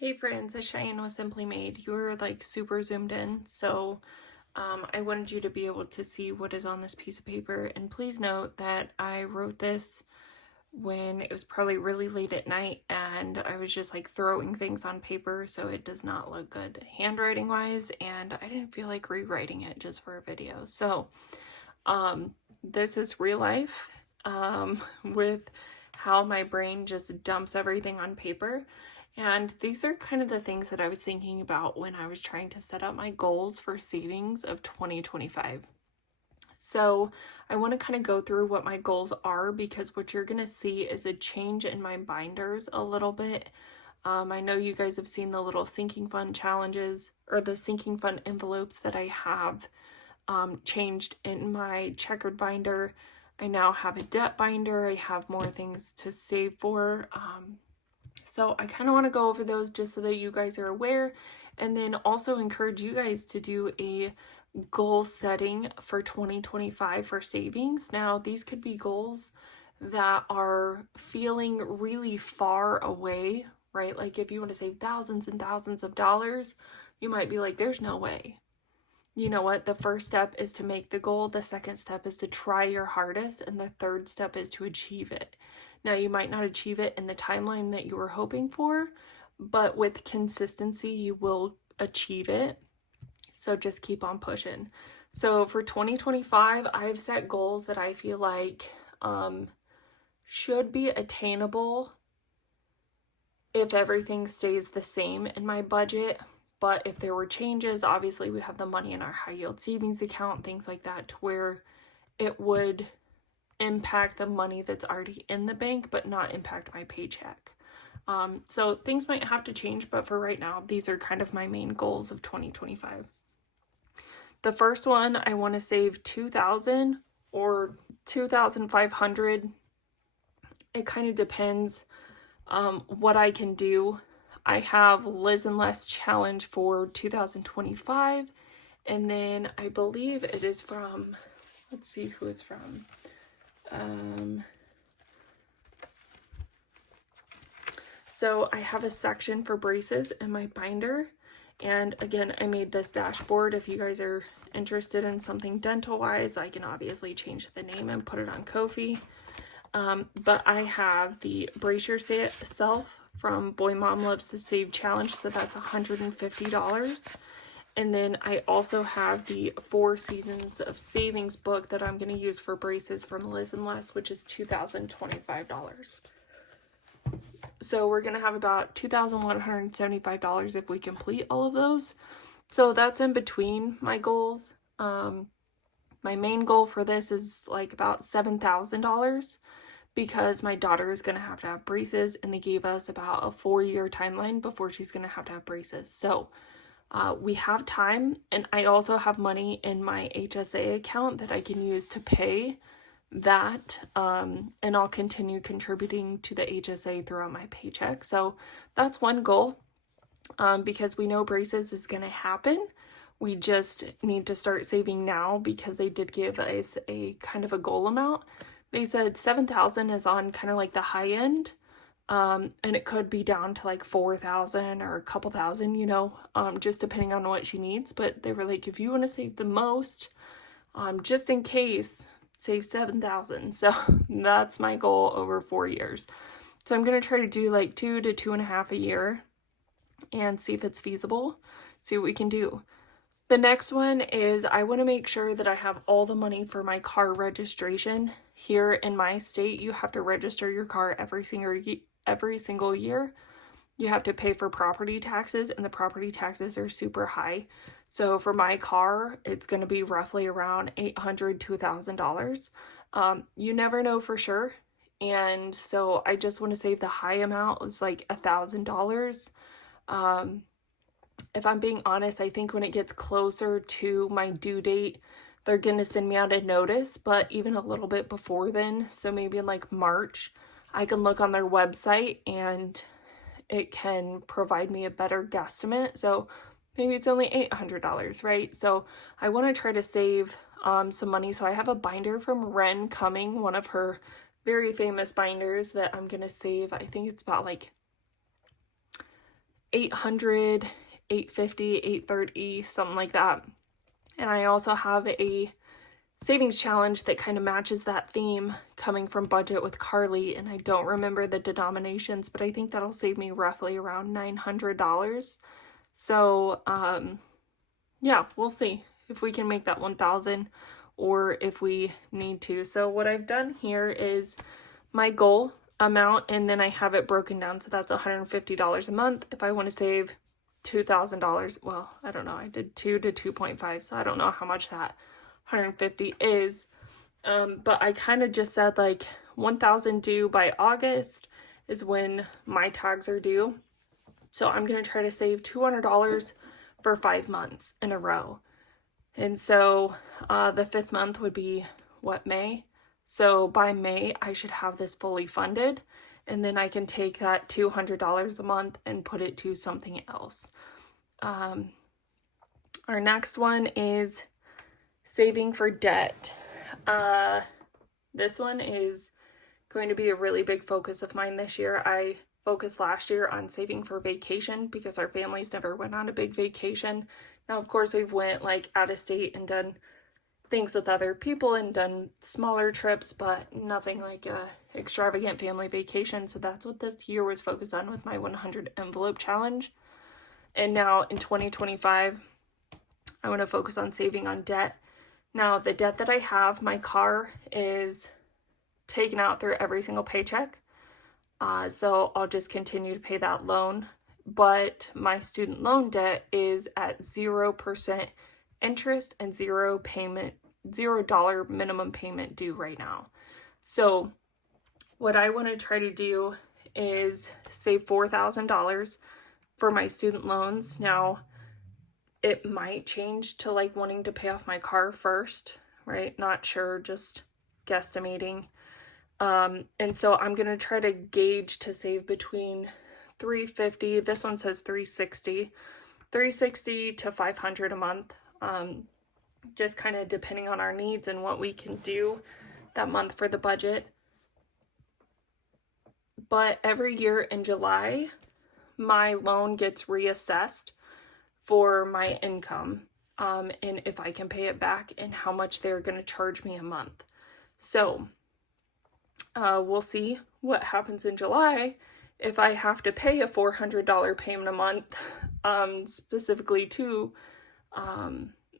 Hey friends, it's Cheyenne with Simply Made. You're like super zoomed in, so I wanted you to be able to see what is on this piece of paper. And please note that I wrote this when it was probably really late at night and I was just like throwing things on paper, so it does not look good handwriting wise, and I didn't feel like rewriting it just for a video. So this is real life with how my brain just dumps everything on paper. And these are kind of the things that I was thinking about when I was trying to set up my goals for savings of 2025. So I want to kind of go through what my goals are, because what you're going to see is a change in my binders a little bit. I know you guys have seen the little sinking fund challenges or the sinking fund envelopes that I have changed in my checkered binder. I now have a debt binder. I have more things to save for. So I kind of want to go over those just so that you guys are aware, and then also encourage you guys to do a goal setting for 2025 for savings. Now, these could be goals that are feeling really far away, right? Like if you want to save thousands and thousands of dollars, you might be like, there's no way. You know what? The first step is to make the goal. The second step is to try your hardest. And the third step is to achieve it. Now, you might not achieve it in the timeline that you were hoping for, but with consistency, you will achieve it. So just keep on pushing. So for 2025, I've set goals that I feel like should be attainable if everything stays the same in my budget. But if there were changes, obviously we have the money in our high yield savings account, things like that, to where it would impact the money that's already in the bank, but not impact my paycheck. So things might have to change, but for right now, these are kind of my main goals of 2025. The first one, I want to save $2,000 or $2,500. It kind of depends what I can do. I have Liz and Les challenge for 2025, and then I believe it is from, let's see who it's from. So I have a section for braces in my binder, and again, I made this dashboard. If you guys are interested in something dental wise, I can obviously change the name and put it on Ko-fi. But I have the Brace Yourself from Boy Mom Loves to Save Challenge, so that's $150. And then I also have the 4 Seasons of Savings book that I'm going to use for braces from Liz and Les, which is $2,025. So we're going to have about $2,175 if we complete all of those. So that's in between my goals. My main goal for this is like about $7,000, because my daughter is going to have braces, and they gave us about a 4-year timeline before she's going to have braces. So we have time, and I also have money in my HSA account that I can use to pay that, and I'll continue contributing to the HSA throughout my paycheck. So that's one goal, because we know braces is going to happen. We just need to start saving now, because they did give us a kind of a goal amount. They said 7,000 is on kind of like the high end, and it could be down to like 4,000 or a couple thousand, just depending on what she needs. But they were like, if you want to save the most, just in case, save 7,000. So that's my goal over 4 years. So I'm going to try to do like 2 to 2.5 a year and see if it's feasible, see what we can do. The next one is I want to make sure that I have all the money for my car registration. Here in my state, you have to register your car every single year. You have to pay for property taxes, and the property taxes are super high. So for my car, it's going to be roughly around $800 to $1,000. You never know for sure. And so I just want to save the high amount. It's like $1,000. If I'm being honest, I think when it gets closer to my due date, they're going to send me out a notice, but even a little bit before then, so maybe in like March, I can look on their website and it can provide me a better guesstimate. So maybe it's only $800, right? So I want to try to save some money. So I have a binder from Ren coming, one of her very famous binders that I'm going to save. I think it's about like 800, 850, 830, something like that. And I also have a savings challenge that kind of matches that theme coming from Budget with Carly, and I don't remember the denominations, but I think that'll save me roughly around $900. So yeah, we'll see if we can make that 1,000 or if we need to. So what I've done here is my goal amount, and then I have it broken down. So that's $150 a month. If I want to save $2,000, well, I don't know, I did 2 to 2.5, so I don't know how much that 150 is. But I kind of just said like 1,000 due by August is when my tags are due. So I'm going to try to save $200 for 5 months in a row. And so the 5th month would be what, May? So by May, I should have this fully funded, and then I can take that $200 a month and put it to something else. Our next one is saving for debt. This one is going to be a really big focus of mine this year. I focused last year on saving for vacation because our families never went on a big vacation. Now, of course, we've went like out of state and done things with other people and done smaller trips, but nothing like a extravagant family vacation. So that's what this year was focused on with my 100 envelope challenge. And now in 2025, I want to focus on saving on debt. Now, the debt that I have, my car is taken out through every single paycheck. So I'll just continue to pay that loan. But my student loan debt is at 0% interest and $0 minimum payment due right now. So what I want to try to do is save $4,000 for my student loans. Now, it might change to like wanting to pay off my car first, right? Not sure, just guesstimating. And so I'm going to try to gauge to save between $350, this one says $360 to $500 a month. Just kind of depending on our needs and what we can do that month for the budget. But every year in July, my loan gets reassessed for my income, and if I can pay it back and how much they're going to charge me a month. So we'll see what happens in July if I have to pay a $400 payment a month, specifically to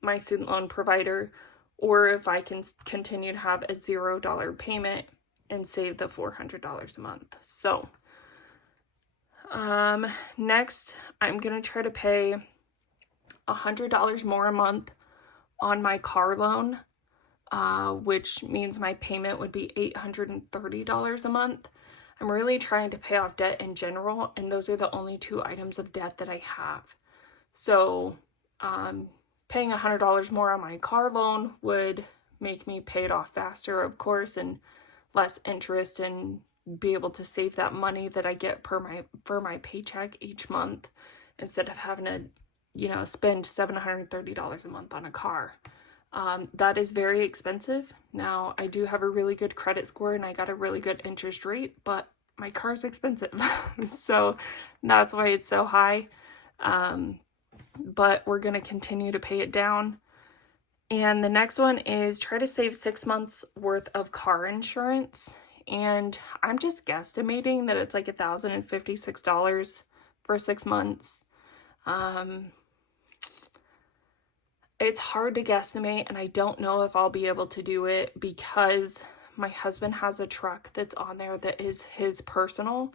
my student loan provider, or if I can continue to have a $0 payment and save the $400 a month. So next, I'm going to try to pay $100 more a month on my car loan, which means my payment would be $830 a month. I'm really trying to pay off debt in general, and those are the only 2 items of debt that I have. So paying $100 more on my car loan would make me pay it off faster, of course, and less interest, and be able to save that money that I get for my paycheck each month instead of having to, spend $730 a month on a car. That is very expensive. Now, I do have a really good credit score and I got a really good interest rate, but my car is expensive. So that's why it's so high. But we're going to continue to pay it down. And the next one is try to save 6 months worth of car insurance. And I'm just guesstimating that it's like $1,056 for 6 months. It's hard to guesstimate, and I don't know if I'll be able to do it because my husband has a truck that's on there that is his personal,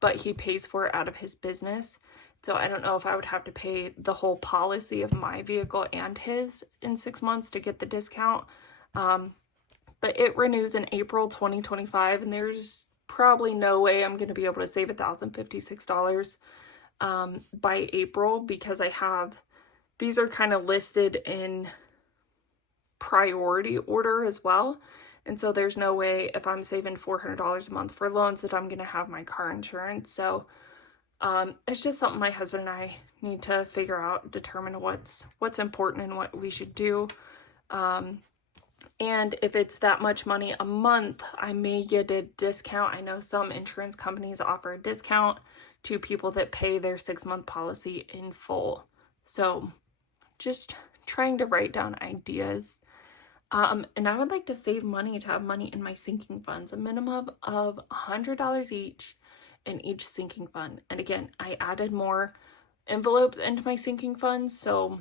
but he pays for it out of his business. So I don't know if I would have to pay the whole policy of my vehicle and his in 6 months to get the discount. But it renews in April 2025, and there's probably no way I'm going to be able to save $1,056 by April, because these are kind of listed in priority order as well. And so there's no way if I'm saving $400 a month for loans that I'm going to have my car insurance. So it's just something my husband and I need to figure out, determine what's important and what we should do. And if it's that much money a month, I may get a discount. I know some insurance companies offer a discount to people that pay their 6-month policy in full. So just trying to write down ideas. And I would like to save money to have money in my sinking funds, a minimum of $100 each in each sinking fund. And again, I added more envelopes into my sinking funds, so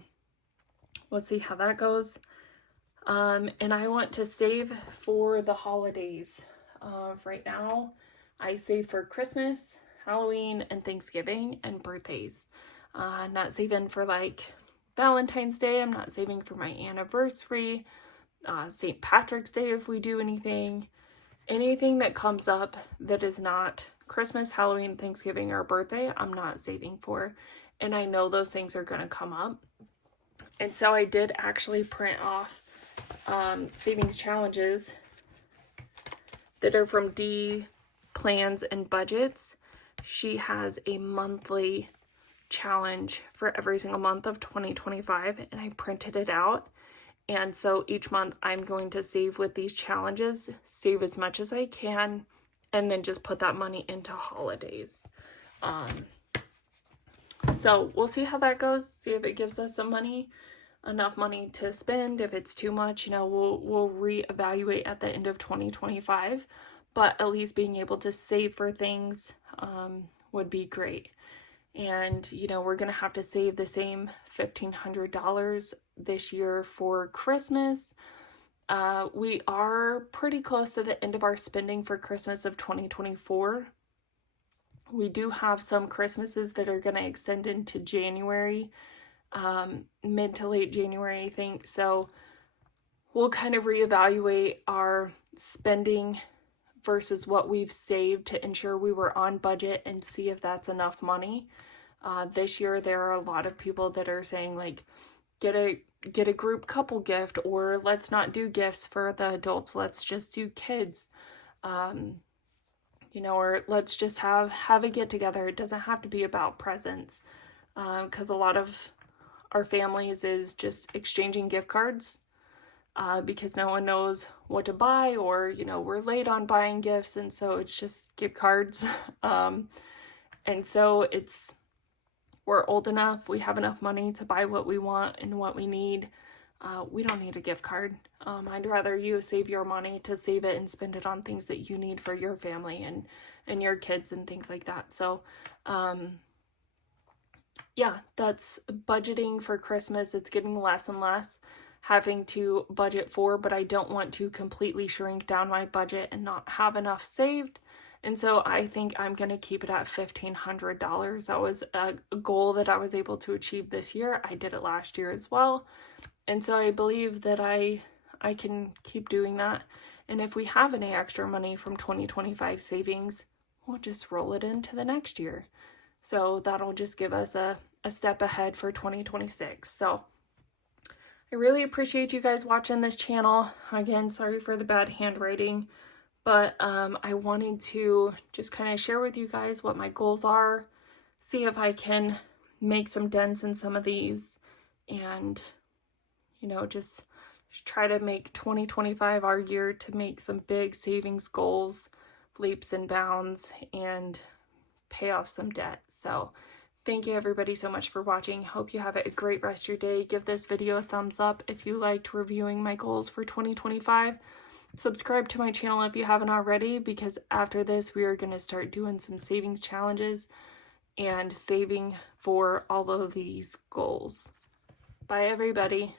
we'll see how that goes. And I want to save for the holidays. Right now, I save for Christmas, Halloween, and Thanksgiving, and birthdays. Not saving for like Valentine's Day. I'm not saving for my anniversary, St. Patrick's Day if we do anything. Anything that comes up that is not Christmas, Halloween, Thanksgiving, or birthday, I'm not saving for. And I know those things are going to come up. And so I did actually print off savings challenges that are from Dee Plans and Budgets. She has a monthly challenge for every single month of 2025, and I printed it out. And so each month I'm going to save with these challenges, save as much as I can, and then just put that money into holidays. So we'll see how that goes, see if it gives us some money, enough money to spend. If it's too much, we'll reevaluate at the end of 2025, but at least being able to save for things would be great. And we're gonna have to save the same $1,500 this year for Christmas. We are pretty close to the end of our spending for Christmas of 2024. We do have some Christmases that are gonna extend into January, mid to late January, I think. So we'll kind of reevaluate our spending versus what we've saved to ensure we were on budget and see if that's enough money. This year there are a lot of people that are saying like get a group couple gift, or let's not do gifts for the adults, let's just do kids, or let's just have a get together. It doesn't have to be about presents, because a lot of our families is just exchanging gift cards because no one knows what to buy, or we're late on buying gifts, and so it's just gift cards. And so we're old enough, we have enough money to buy what we want and what we need. We don't need a gift card. I'd rather you save your money to save it and spend it on things that you need for your family and your kids and things like that. So yeah, that's budgeting for Christmas. It's getting less and less having to budget for, but I don't want to completely shrink down my budget and not have enough saved. And so I think I'm going to keep it at $1,500. That was a goal that I was able to achieve this year. I did it last year as well. And so I believe that I can keep doing that. And if we have any extra money from 2025 savings, we'll just roll it into the next year. So that'll just give us a step ahead for 2026. So I really appreciate you guys watching this channel. Again, sorry for the bad handwriting. But I wanted to just kind of share with you guys what my goals are, see if I can make some dents in some of these, and, just try to make 2025 our year to make some big savings goals, leaps and bounds, and pay off some debt. So thank you everybody so much for watching. Hope you have a great rest of your day. Give this video a thumbs up if you liked reviewing my goals for 2025. Subscribe to my channel if you haven't already, because after this we are going to start doing some savings challenges and saving for all of these goals. Bye everybody.